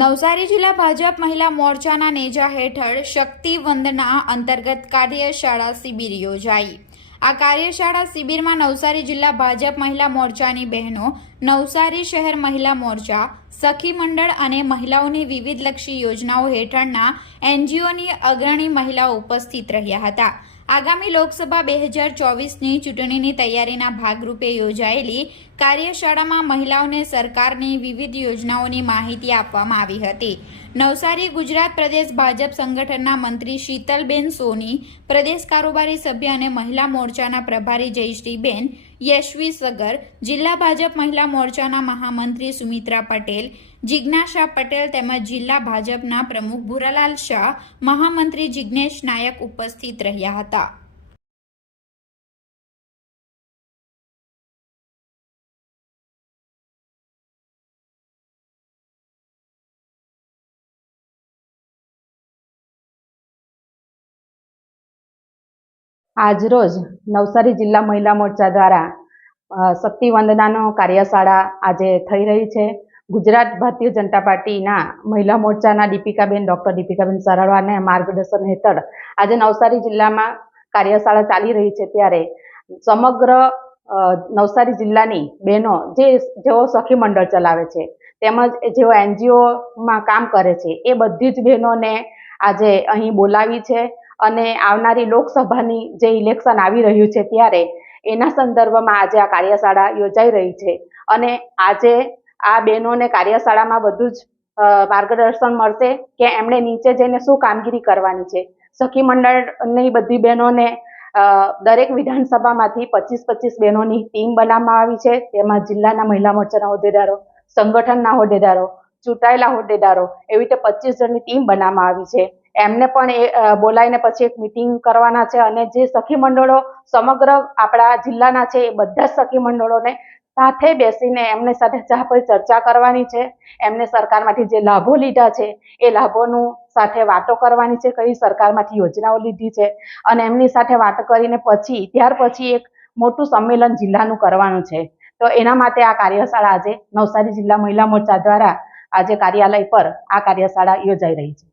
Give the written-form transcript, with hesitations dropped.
નવસારી જિલ્લા ભાજપ મહિલા મોરચાના નેજા હેઠળ શક્તિ વંદના અંતર્ગત કાર્યશાળા શિબિર યોજાઈ। આ કાર્યશાળા શિબિરમાં નવસારી જિલ્લા ભાજપ મહિલા મોરચાની બહેનો, નવસારી શહેર મહિલા મોરચા, સખી મંડળ અને મહિલાઓની વિવિધલક્ષી યોજનાઓ હેઠળના એનજીઓની અગ્રણી મહિલાઓ ઉપસ્થિત રહ્યા હતા। આગામી લોકસભા 2024ની ચૂંટણીની તૈયારીના ભાગરૂપે યોજાયેલી કાર્યશાળામાં મહિલાઓને સરકારની વિવિધ યોજનાઓની માહિતી આપવામાં આવી હતી। નવસારી ગુજરાત પ્રદેશ ભાજપ સંગઠનના મંત્રી શીતલબેન સોની, પ્રદેશ કારોબારી સભ્ય અને મહિલા મોરચાના પ્રભારી જયશ્રીબેન યશવી સગર, જિલ્લા ભાજપ મહિલા મોરચાના મહામંત્રી સુમિત્રા પટેલ, જિજ્ઞાસા પટેલ તેમજ જિલ્લા ભાજપના પ્રમુખ ભૂરાલાલ શાહ, મહામંત્રી જિગ્નેશ નાયક ઉપસ્થિત રહ્યા હતા। આજરોજ નવસારી જિલ્લા મહિલા મોરચા દ્વારા શક્તિ વંદનાનો કાર્યશાળા આજે થઈ રહી છે। ગુજરાત ભારતીય જનતા પાર્ટીના મહિલા મોરચાના ડૉક્ટર દીપિકાબેન સરાવવાના માર્ગદર્શન હેઠળ આજે નવસારી જિલ્લામાં કાર્યશાળા ચાલી રહી છે। ત્યારે સમગ્ર નવસારી જિલ્લાની બહેનો જેઓ સખી મંડળ ચલાવે છે તેમજ જેઓ એનજીઓમાં કામ કરે છે એ બધી જ બહેનોને આજે અહીં બોલાવી છે અને આવનારી લોકસભાની જે ઇલેક્શન આવી રહ્યું છે ત્યારે એના સંદર્ભમાં આજે આ કાર્યશાળા યોજાઈ રહી છે અને આજે આ બહેનોને કાર્યશાળામાં બધું જ માર્ગદર્શન મળશે કે એમણે નીચે જઈને શું કામગીરી કરવાની છે। સખી મંડળની બધી બહેનોને દરેક વિધાનસભામાંથી 25-25 બહેનોની ટીમ બનાવવામાં આવી છે। તેમાં જિલ્લાના મહિલા મોરચાના હોદ્દેદારો, સંગઠનના હોદ્દેદારો, ચૂંટાયેલા હોદ્દેદારો એવી રીતે 25 જણની ટીમ બનાવવામાં આવી છે। એમને પણ બોલાવીને પછી એક મિટિંગ કરવાના છે અને જે સખી મંડળો સમગ્ર આપણા જિલ્લાના છે એ બધા જ સખી મંડળોને સાથે બેસીને એમની સાથે ચર્ચા કરવાની છે। એમને સરકારમાંથી જે લાભો લીધા છે એ લાભોનું સાથે વાતો કરવાની છે, કઈ સરકારમાંથી યોજનાઓ લીધી છે અને એમની સાથે વાતો કરીને ત્યાર પછી એક મોટું સંમેલન જિલ્લાનું કરવાનું છે। તો એના માટે આ કાર્યશાળા આજે નવસારી જિલ્લા મહિલા મોરચા દ્વારા આજે કાર્યાલય પર આ કાર્યશાળા યોજાઈ રહી છે।